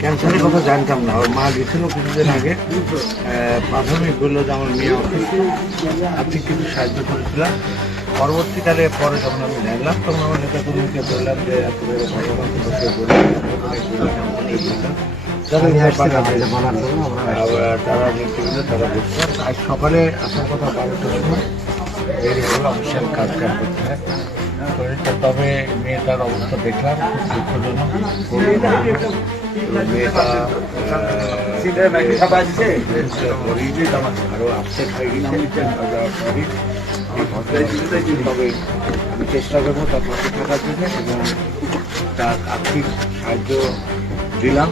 ক্যান্সারের কথা জানতাম না। ওর মা গেছিল কিছুদিন আগে, প্রাথমিক বললো যে আমার মেয়ে অসুস্থ, আর্থিক কিছু সাহায্য করেছিলাম। পরবর্তীকালে পরে যখন আমি জানলাম তখন আমার নেতা কর্মীকে বললাম যে আপনাদের তারা নেতৃবৃন্দ তারা বলছে আজ সকালে আসার কথা 12টার সময় দেরি হলো, অফিসিয়াল কাজ করতে হয় শরীরটা। তবে মেয়েটার অবস্থা দেখলাম খুব দুঃখজনক। মেয়েটা আরো আপসেট হয়ে গেছে যাওয়ার পরই। তবে আমি চেষ্টা করবো তার পাশে থাকার জন্য এবং তার আর্থিক সাহায্য দিলাম,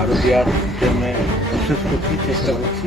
আরও দেওয়ার জন্য প্রসেস করছি, চেষ্টা করছি।